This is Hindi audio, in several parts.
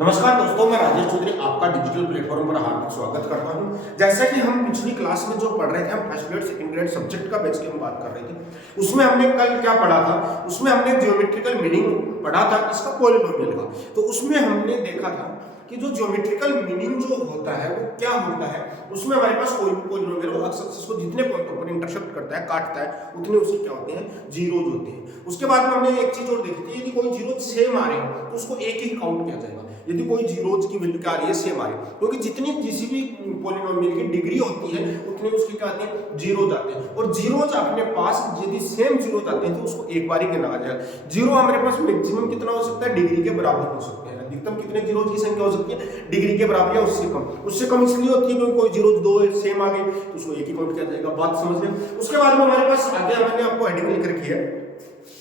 नमस्कार दोस्तों, मैं राजेश चौधरी आपका डिजिटल प्लेटफॉर्म पर हार्दिक स्वागत करता हूं। जैसा कि हम पिछली क्लास में जो पढ़ रहे थे, हम first grade second grade subject का बेस की हम बात कर रहे थे। उसमें हमने कल क्या पढ़ा था? उसमें हमने ज्योमेट्रिकल मीनिंग पढ़ा था इसका पॉलिनोमियल का। तो उसमें हमने देखा था कि जो ज्योमेट्रिकल मीनिंग जो होता है वो क्या होता है। उसमें हमारे पास कोई भी पॉलिनोमियल वो एक्स को जितने पॉइंटों पर इंटरसेप्ट करता है, काटता है, उतने उसके क्या होते हैं? जीरोज होते हैं। उसके बाद में हमने एक चीज और देखी थी, यदि कोई जीरो सेम आ रहे हैं तो उसको एक ही काउंट किया जाएगा। यदि कोई जीरोज की वैल्यू क्या आ रही है? सेम आ रही है, क्योंकि जितनी किसी भी पॉलिनोमियल की डिग्री होती है उतने उसके क्या आते हैं? जीरोज आते हैं। और जीरोज अपने पास यदि सेम जीरोज आते हैं तो उसको एक बार ही गिना जाएगा। जीरो हमारे पास मैक्सिमम कितना हो सकता है? डिग्री के बराबर हो सकते हैं। अधिकतम कितने जीरोज की संख्या हो सकती है? डिग्री के बराबर या उससे कम। उससे कम इसलिए होती है क्योंकि कोई जीरो दो सेम आ गए तो उसको एक ही काउंट किया जाएगा। बात समझ रहे? उसके बाद में हमारे पास आगे मैंने आपको हेडिंग लिख रखी है।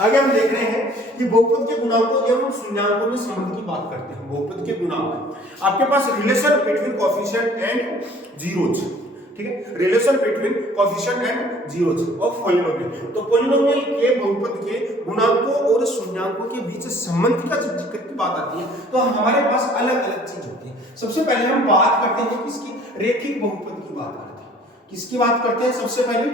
आगे हम देख रहे हैं कि बहुपद के गुणांकों एवं शून्याङ्कों में संबंध की बात करते हैं। बहुपद के गुणांक, आपके पास relation between coefficient and zeros, ठीक है, relation between coefficient and zeros of polynomial. तो पॉलिनोमियल के बहुपद के गुणांकों और शून्याङ्कों के बीच संबंध का जब जिक्र की बात आती है तो हमारे पास अलग अलग चीज होती है। सबसे पहले हम बात करते हैं किसकी? रेखिक बहुपद की बात करते हैं। किसकी बात करते हैं? सबसे पहले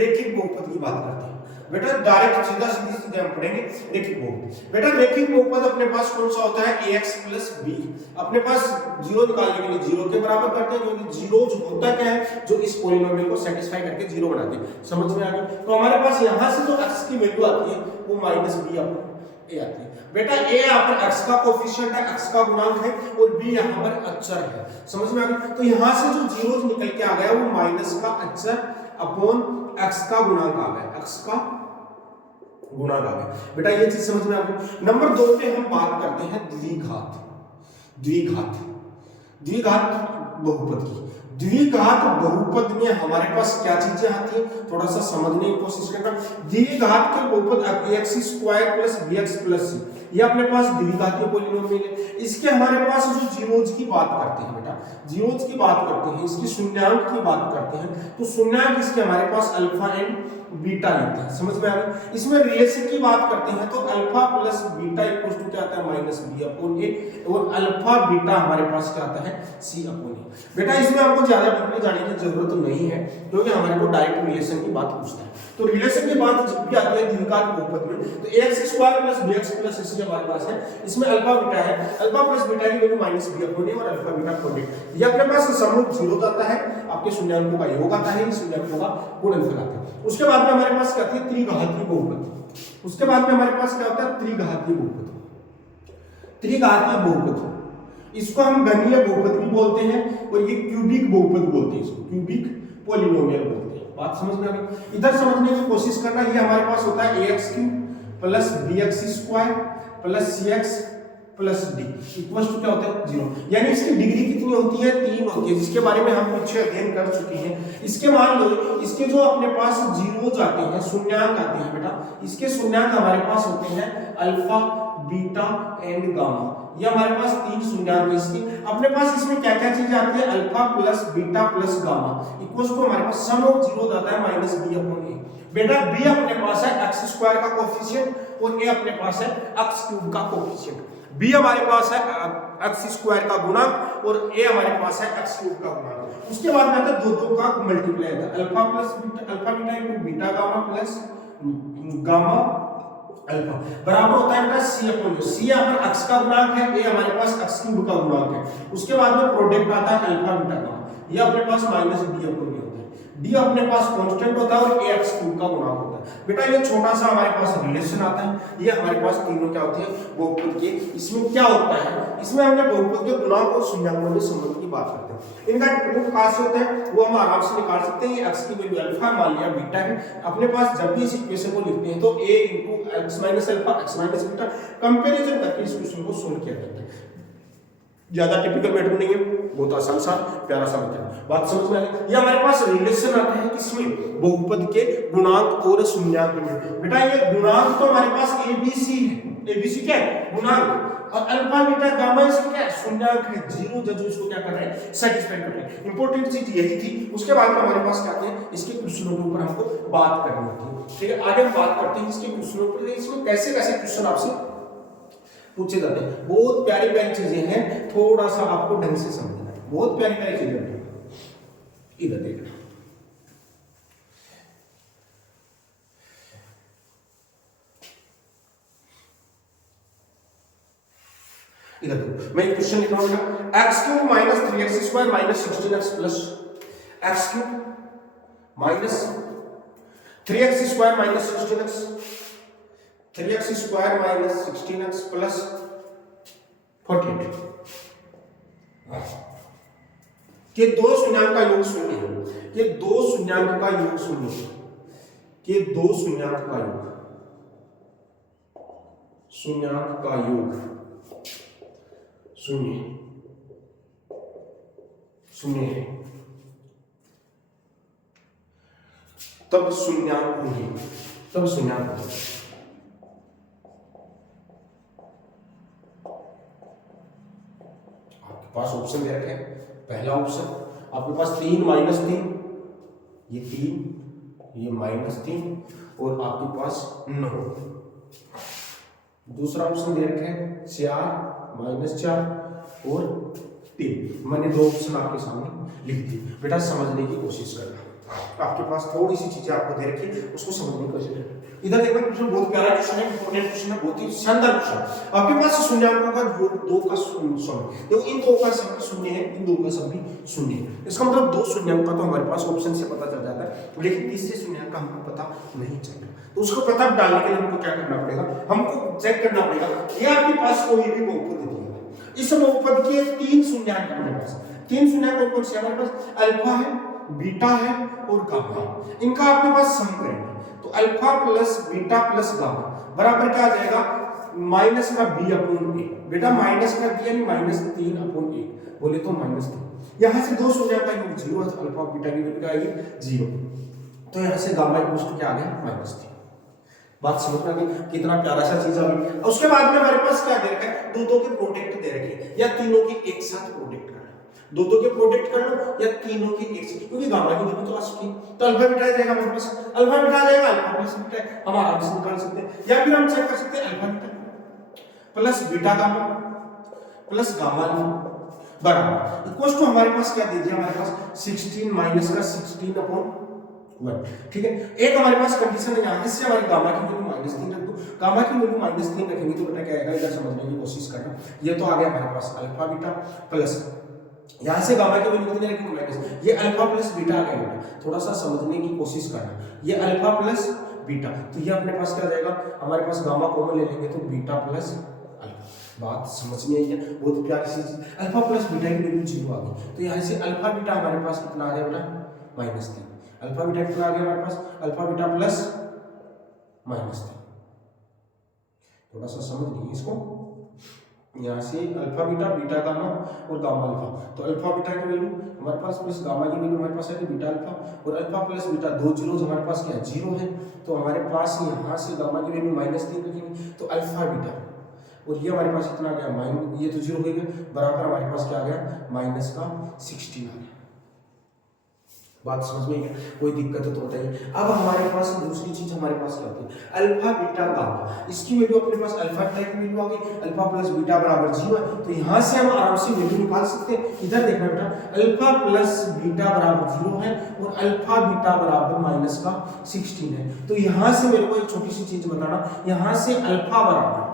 रेखिक बहुपद की बात करते हैं। बेटा डायरेक्ट सीधे हम पढ़ेंगे रेखिक बहुपद। बेटा रेखिक बहुपद अपने पास कौन सा होता है? ax + b। अपने पास जीरो निकालने के लिए जीरो के बराबर करते हैं, क्योंकि जीरो होता क्या है? जो इस पॉलिनोमियल को सेटिस्फाई करके जीरो बनाते हैं। समझ में आ गया? तो हमारे पास यहां से जो x की वैल्यू आती है वो -b अपॉन a आती है। बेटा a यहाँ पर x का कोएफिशिएंट है, x का गुणांक है, और b यहाँ पर अक्षर है। समझ में आ गया? तो यहां से जो जीरोज निकल के आ गया वो माइनस का अक्षर अपॉन x का गुणांक आ गया, x का गुणांक आ गया। बेटा ये चीज समझ में आ गई। नंबर 2 पे हम बात करते हैं द्विघात। द्विघात द्विघात बहुपद की। द्विघात बहुपद में हमारे पास क्या चीजें आती है? थोड़ा सा समझने की कोशिश करना। द्विघात के बहुपद x² + bx + c, ये अपने पास द्विघातीय पॉलिनोमियल है। इसके हमारे पास जो जीरोज की बात करते हैं, बेटा जीरोज की बात करते हैं, इसकी शून्याङ्क की बात करते हैं, तो शून्याङ्क इसके हमारे पास अल्फा एंड बीटा लेते हैं। समझ में आ गया? इसमें रिलेशन की बात करते हैं तो अल्फा + बीटा = क्या आता है? -b/a, और अल्फा बीटा हमारे पास क्या आता है? c/a। बेटा इसमें आपको ज्यादा डीपली जाने की जरूरत नहीं है, क्योंकि हमारे को डायरेक्ट रिलेशन की बात पूछता है। तो रिलेशन की बात जब भी आती है द्विघात बहुपद में, तो ax² + bx + c हमारे पास है। इसमें अल्फा बीटा है, अल्फा + बीटा की वैल्यू -b/a और अल्फा बीटा कोऑर्डिनेट। ये अपने पास समरूप जीरो आता है, आपके शून्याङ्कों का योग आता है, शून्याङ्कों का गुणनफल आता है। उसके बाद में हमारे पास क्या आती है? त्रिघातीय बहुपद। उसके बाद में हमारे पास क्या होता है? त्रिघातीय बहुपद। त्रिघातीय बहुपद इसको हम घनीय बहुपद भी बोलते हैं, और ये क्यूबिक बहुपद बोलते हैं, इसको क्यूबिक पॉलिनोमियल बोलते हैं। बात समझ में आ गई? इधर समझने की कोशिश करना। ये हमारे पास होता है ax³ + bx² + cx + d = क्या होता है? 0। यानी इसकी डिग्री कितनी होती है? 3 होती है, जिसके बारे में हम पीछे अध्ययन कर चुके हैं। इसके मान लो इसके जो अपने पास जीरोज आते हैं, शून्याङ्क आते हैं, बेटा इसके शून्याङ्क हमारे पास होते हैं अल्फा, बीटा एंड गामा। ये हमारे पास 3 शून्याङ्क है इसके। अपने पास इसमें क्या क्या चीजें आती है? अल्फा + बीटा + गामा = हमारे पास सम ऑफ जीरोज आता है -b/a। बेटा b अपने पास है x² का कोएफिशिएंट और a अपने पास है x³ का कोएफिशिएंट। b हमारे पास है x² का गुणांक और a हमारे पास है x³ का गुणांक। उसके बाद में आता है दो का मल्टीप्लाई आता है, alpha beta × beta gamma plus gamma alpha बराबर होता है बेटा c/a। c यहाँ पर x का गुणांक है, a हमारे पास x³ का गुणांक है। उसके बाद में प्रोडक्ट आता है अल्फा बीटा गामा, ये अपने पास -b/a होता है। d अपने पास कांस्टेंट होता है और a x³ का गुणांक होता है। बेटा ये छोटा सा हमारे पास रिलेशन आता है। ये हमारे पास तीनों क्या होते हैं? बहुपद के। इसमें क्या होता है? इसमें हमने बहुपद के गुणांक और शून्याङ्कों में संबंध की बात करते हैं। इनका प्रयोग कहां से होता है वो हम आराम से निकाल सकते हैं। x की वैल्यू अल्फा मान लिया, बीटा है। अपने पास जब भी इस इक्वेशन को लिखते हैं तो a × x - alpha x - beta comparison करके इस क्वेश्चन को सोल्व किया जाता है। ज्यादा टिपिकल मैटर नहीं है, बहुत आसान सा प्यारा सा मैटर। बात समझ में आ गई? ये हमारे पास रिलेशन आता है किसमें? बहुपद के गुणांक और शून्याङ्क में। बेटा ये गुणांक तो हमारे पास abc है। abc क्या है? गुणांक। और अल्फा बीटा गामा इसका क्या है? शून्याङ्क है। जीरो जो इसको क्या कर रहे हैं? सेटिस्फाई कर रहे हैं। इंपॉर्टेंट चीज यही थी। उसके बाद में हमारे पास क्या है? इसके क्वेश्चनों के ऊपर हमको बात करनी होती है। ठीक है, आगे हम बात करते हैं इसके क्वेश्चनों पर। इसमें कैसे कैसे क्वेश्चन आपसे पूछे जाते हैं। बहुत प्यारी प्यारी चीजें हैं, थोड़ा सा आपको ढंग से समझना है, बहुत प्यारी प्यारी चीजें हैं। इधर देखना, इधर देखो, मैं एक क्वेश्चन लिख रहा हूं बेटा, x³ minus 3x² minus 16x plus x³ minus 3x² minus 16x, 3x² minus 16x plus 48 के दो शून्यांक का योग शून्य है, ये दो शून्यांक का योग शून्य है, ये दो शून्यांक का योग, शून्यांक का योग शून्य शून्य है, तब शून्यांक होंगे, तब शून्यांक होंगे। आपके पास ऑप्शन दे रखे हैं, पहला ऑप्शन आपके पास 3 माइनस 3, ये 3, ये माइनस 3 और आपके पास 9। दूसरा ऑप्शन दे रखे हैं 4 माइनस 4 और 3। मैंने दो ऑप्शन आपके सामने लिख दी, बेटा समझने की कोशिश करना। आपके पास थोड़ी सी चीजें आपको दे रखी है, उसको समझने की कोशिश करना। इधर देखो क्वेश्चन बहुत प्यारा क्वेश्चन है, इंपॉर्टेंट क्वेश्चन है, बहुत ही शानदार क्वेश्चन। आपके पास शून्यांकों का योग, दो का शून्य, देखो इन दो का सब शून्य है, इन दो का सब भी शून्य है। इसका मतलब दो शून्यांक का तो हमारे पास ऑप्शन से पता चल जाता है, लेकिन तीसरे शून्यांक का हमको पता नहीं चलेगा। तो उसको पता डालने के लिए हमको क्या करना पड़ेगा, हमको चेक करना पड़ेगा कि आपके पास कोई भी बहुपद दिया है, इस बहुपद के 3 शून्यांक हमारे पास, 3 शून्यांक कौन से हमारे पास, अल्फा है, बीटा है और गामा है। इनका आपके पास सम करेंगे तो alpha plus beta plus gamma बराबर क्या आ जाएगा, माइनस का b अपॉन a। बेटा माइनस का b यानी माइनस 3 अपॉन a, बोले तो माइनस 3। यहां से दो शून्यांक का योग 0 है, तो अल्फा बीटा की वैल्यू क्या आएगी 0, तो यहां से गामा इक्वल्स टू क्या आ गया माइनस 3। बात समझ में आ गई, कितना प्यारा सा चीज आ गई। उसके बाद में हमारे पास क्या दे रखा है, दो के प्रोडक्ट दे रखे हैं, या तीनों की एक साथ प्रोडक्ट कर लो, दो के प्रोडक्ट कर लो या तीनों की एक साथ, क्योंकि गामा की वैल्यू तो आसपास, तो अल्फा बीटा आ जाएगा हमारे पास, अल्फा बीटा आ जाएगा, अल्फा प्लस बीटा हम आराम से निकाल सकते हैं, या फिर हम चेक कर सकते हैं alpha beta plus beta gamma plus gamma बराबर इक्वल्स टू हमारे पास क्या दे दिया, हमारे पास 16 माइनस का 16 अपॉन 1। ठीक है, एक हमारे पास कंडीशन है यहाँ, इससे हमारी गामा की वैल्यू माइनस 3 रख दो, गामा की वैल्यू माइनस 3 रखेंगे तो बेटा क्या आएगा, इधर समझने की कोशिश करना। ये तो आ गया हमारे पास अल्फा बीटा प्लस, यहाँ से गामा की वैल्यू कितनी रखेंगे माइनस, ये अल्फा प्लस बीटा आ गया बेटा, थोड़ा सा समझने की कोशिश करना। ये अल्फा प्लस बीटा, तो ये अपने पास क्या जाएगा, हमारे पास गामा कॉमन ले लेंगे तो बीटा प्लस अल्फा। बात समझ में आई है, बहुत प्यारी सी चीज, अल्फा प्लस बीटा की वैल्यू 0 आ गई, तो यहाँ से अल्फा बीटा हमारे पास कितना आ गया बेटा माइनस 3। अल्फा बीटा कितना आ गया हमारे पास, अल्फा बीटा प्लस माइनस 3। थोड़ा सा समझ लीजिए इसको, यहाँ से अल्फा बीटा, बीटा गामा और गामा अल्फा, तो अल्फा बीटा की वैल्यू हमारे पास प्लस गामा की वैल्यू हमारे पास है बीटा अल्फा, और अल्फा प्लस बीटा दो जीरोज हमारे पास क्या है 0 है, तो हमारे पास यहाँ से गामा की वैल्यू माइनस 3 रखेंगे तो अल्फा बीटा, और ये हमारे पास कितना आ गया माइनस, ये तो 0 हो गया, बराबर हमारे पास क्या आ गया माइनस का 16 आ गया। बात समझ में आई, कोई दिक्कत तो बताइए। अब हमारे पास दूसरी चीज हमारे पास क्या होती है, अल्फा बीटा गामा, इसकी वैल्यू अपने पास अल्फा बीटा की वैल्यू आ गई, अल्फा प्लस बीटा बराबर 0 है, तो यहाँ से हम आराम से वैल्यू निकाल सकते हैं। इधर देखना बेटा, अल्फा प्लस बीटा बराबर 0 है और अल्फा बीटा बराबर माइनस का 16 है, तो यहाँ से मेरे को एक छोटी सी चीज बताना, यहाँ से अल्फा बराबर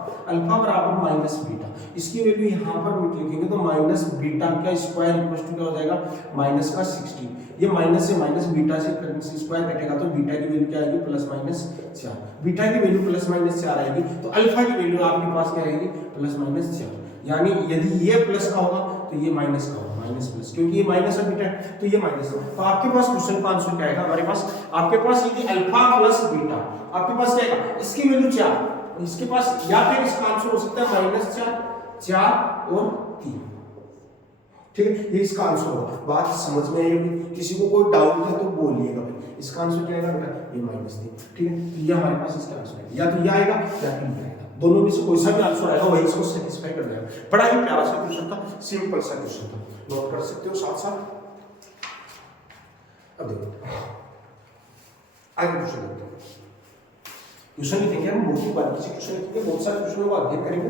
माइनस बीटा, इसकी वैल्यू यहाँ पर लिखेंगे तो माइनस बीटा का स्क्वायर इक्वल टू क्या हो जाएगा माइनस का 16। ये माइनस से माइनस बीटा से स्क्वायर कटेगा तो बीटा की वैल्यू क्या आएगी प्लस माइनस 4, बीटा की वैल्यू प्लस माइनस 4 आएगी, तो अल्फा की वैल्यू आपके पास क्या आएगी प्लस माइनस 4, यानी यदि ये प्लस का होगा तो ये माइनस का होगा, माइनस प्लस, क्योंकि ये माइनस है बीटा तो ये माइनस है, तो आपके पास क्वेश्चन का आंसर क्या आएगा हमारे पास, आपके पास यदि अल्फा प्लस बीटा आपके पास क्या आएगा, इसकी वैल्यू 4, इसके पास या फिर इसका आंसर हो सकता है माइनस 4 और 3। ठीक है, ये इसका आंसर होगा। बात समझ में आई होगी, किसी को कोई डाउट है तो बोलिएगा भाई, इसका आंसर क्या आएगा बेटा ये माइनस 3। ठीक है, तो ये हमारे पास इसका आंसर है, या तो ये आएगा या फिर ये आएगा, दोनों में से कोई सा भी आंसर आएगा वही इसको सेटिस्फाई कर देगा। बड़ा ही प्यारा सा क्वेश्चन था, सिंपल सा क्वेश्चन था, नोट कर सकते हो साथ साथ। अब देखो आगे क्वेश्चन देखते हैं, क्वेश्चन लिखेंगे हम, बहुत ही बारीकी से क्वेश्चन लिखेंगे, बहुत सारे क्वेश्चनों को अध्ययन करेंगे।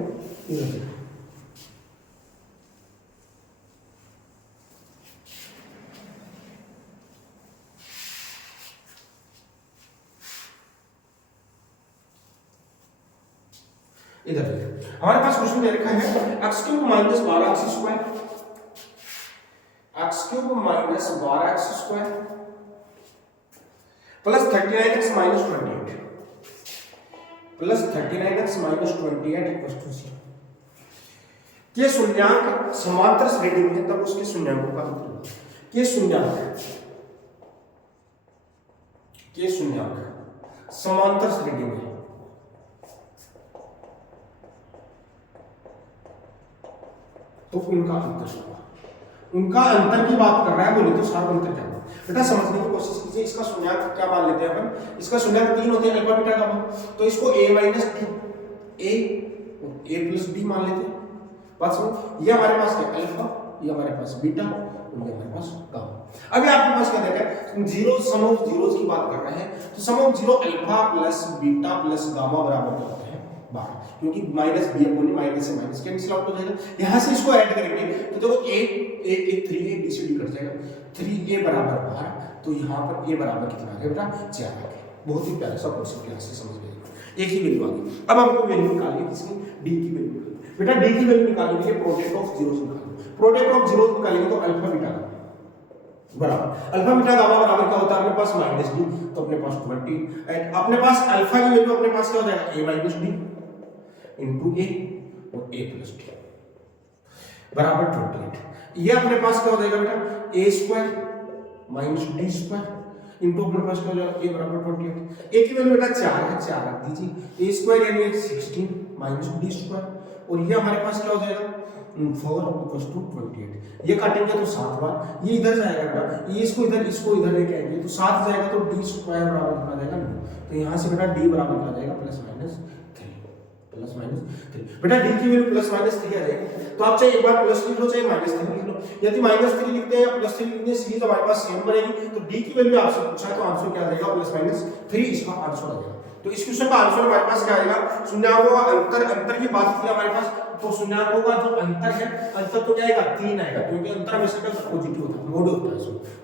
इधर हमारे पास क्वेश्चन दे रखा है x cube minus 12x square, x cube minus 12x square plus 39x minus 28 plus 39x minus 28 equal to 0 के शून्यांक समांतर श्रेणी में है, तब उसके शून्यांकों का अंतर होगा। के शून्यांक समांतर श्रेणी में तो उनका अंतर होगा। उनका अंतर की बात कर रहा है, बोले तो सारा अंतर क्या होगा बेटा, समझने की कोशिश कीजिए। इसका शून्यांक क्या मान लेते हैं अपन, इसका शून्यांक 3 होते हैं, अल्फा बीटा गामा, तो इसको a minus D a plus D मान लेते हैं। बात समझ, ये हमारे पास क्या अल्फा, ये हमारे पास बीटा और ये हमारे पास गामा। अभी आपके पास क्या देखा है, जीरो सम ऑफ जीरोस की बात कर रहे हैं, तो sum of zero alpha plus beta plus gamma बराबर क्या होता है 12, क्योंकि माइनस बी अपॉन माइनस से माइनस कैंसिल आउट हो जाएगा। यहां से इसको ऐड करेंगे तो देखो a 3a b से डी कट जाएगा, 3a बराबर 12, तो यहां पर a बराबर कितना आ गया बेटा 4 आ गया। बहुत ही प्यारा सा क्वेश्चन क्लास से समझ गए, एक ही वैल्यू आ गई। अब हमको वैल्यू निकालनी है किसकी, d की वैल्यू बेटा, d की वैल्यू निकालने के लिए प्रोडक्ट ऑफ जीरोस निकालो। प्रोडक्ट ऑफ जीरोस निकालेंगे तो अल्फा बीटा बराबर अल्फा बीटा गामा बराबर क्या होता है अपने पास माइनस डी, तो अपने पास 20 एंड अपने पास अल्फा की वैल्यू अपने पास क्या हो जाएगा a माइनस डी इंटू ए और a प्लस डी बराबर 28। ये अपने पास क्या हो जाएगा बेटा a square minus D square into अपने पास क्या हो जाएगा a बराबर 28। a की वैल्यू बेटा 4 है, 4 रख दीजिए, a स्क्वायर यानी 16 माइनस डी स्क्वायर, और ये हमारे पास क्या हो जाएगा 4 इक्वल्स टू 28। ये काटेंगे तो 7 बार, ये इधर जाएगा बेटा, ये इसको इधर लेके आएंगे तो 7 जाएगा, तो डी स्क्वायर बराबर कितना जाएगा 9। तो यहाँ से बेटा डी बराबर क्या जाएगा प्लस माइनस 3 बेटा डी की वैल्यू प्लस माइनस 3 आ जाएगी। तो आप चाहे एक बार प्लस लिख लो चाहे माइनस 3 लिख लो, यदि माइनस 3 लिखते हैं या प्लस 3 लिखते हैं, सीरीज हमारे पास सेम बनेगी। तो डी की वैल्यू आपसे पूछा है तो आंसर क्या आ जाएगा प्लस माइनस 3, इसका आंसर आ जाएगा। तो इस क्वेश्चन का आंसर हमारे पास क्या आएगा, शून्यांकों का अंतर की बात की हमारे पास, तो शून्यांकों का जो अंतर है, अंतर तो क्या आएगा 3 आएगा, क्योंकि अंतर हमेशा का पॉजिटिव होता है, मोड होता है।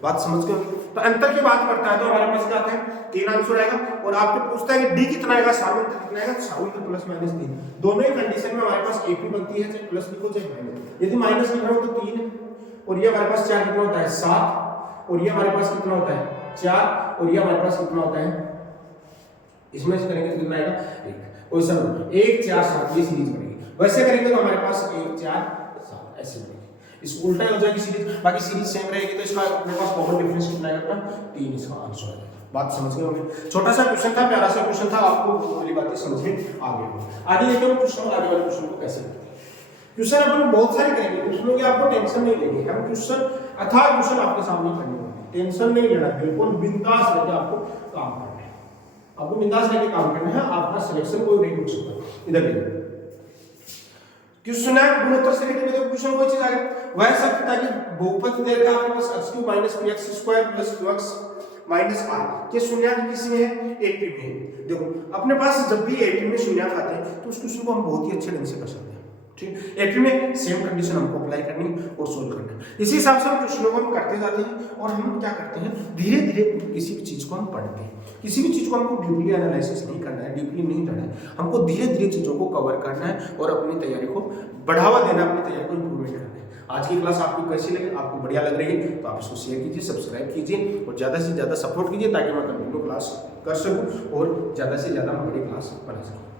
बात समझ गए, तो अंतर की बात करता है तो हमारे पास क्या आता है 3 आंसर आएगा। और आपको पूछता है कि डी कितना आएगा, सार्वंतर कितना आएगा, सार्वंतर प्लस माइनस 3। दोनों ही कंडीशन में हमारे पास एक ही बनती है, चाहे प्लस लिखो चाहे माइनस। यदि माइनस लिख रहा हो तो 3 और ये हमारे पास 4 कितना होता है 7, और ये हमारे पास कितना होता है 4, और ये हमारे पास कितना होता है, इसमें से करेंगे तो कितना आएगा 1, और सब 1 4 7 ये सीरीज बनेगी। वैसे करेंगे तो हमारे पास 1 4 7 ऐसे बनेगी, इसको उल्टा हो जाएगी सीरीज, बाकी सीरीज सेम रहेगी। तो इसका अपने पास कॉमन डिफरेंस कितना आएगा अपना 3, इसका आंसर आएगा। बात समझ गए होंगे, छोटा सा क्वेश्चन था, प्यारा सा क्वेश्चन था, आपको वाली बातें समझ में आ गई। आगे देखो क्वेश्चन, आगे वाले क्वेश्चन को कैसे करते हैं। क्वेश्चन अपन बहुत सारे करेंगे, क्वेश्चनों की आपको टेंशन नहीं लेंगे, हम क्वेश्चन अथाह क्वेश्चन आपके सामने करने वाले हैं, टेंशन नहीं लेना, बिल्कुल बिंदास रहकर आपको काम करना है, आपको बिंदास रहकर काम करना है, आपका सिलेक्शन कोई नहीं रोक सकता। इधर देखो क्वेश्चन है गुणोत्तर से रिलेटेड, देखो क्वेश्चन कोई चीज आ गई, वह सकता है कि बहुपद दे रखा है आपके पास x³ - 2x² + 2x - r के शून्यांक किस में है 80 में है। देखो अपने पास जब भी 80 में शून्यांक आते हैं तो उस क्वेश्चन को हम बहुत ही अच्छे ढंग से कर सकते हैं, ठीक। 80 में सेम कंडीशन हमको अप्लाई करनी और सोल्व करना, इसी हिसाब से हम क्वेश्चनों को हम करते जाते हैं। और हम क्या करते हैं, धीरे धीरे किसी भी चीज को हम पढ़ते हैं, किसी भी चीज को हमको डीपली एनालिसिस नहीं करना है, डीपली नहीं करना है, हमको धीरे धीरे चीजों को कवर करना है और अपनी तैयारी को बढ़ावा देना, अपनी तैयारी को इंप्रूवमेंट करना है। आज की क्लास आपको कैसी लगी, आपको बढ़िया लग रही है तो आप इसको शेयर कीजिए, सब्सक्राइब कीजिए और ज़्यादा से ज़्यादा सपोर्ट कीजिए, ताकि मैं कंटिन्यू क्लास कर सकूं और ज़्यादा से ज़्यादा बड़ी क्लास बना सकूं।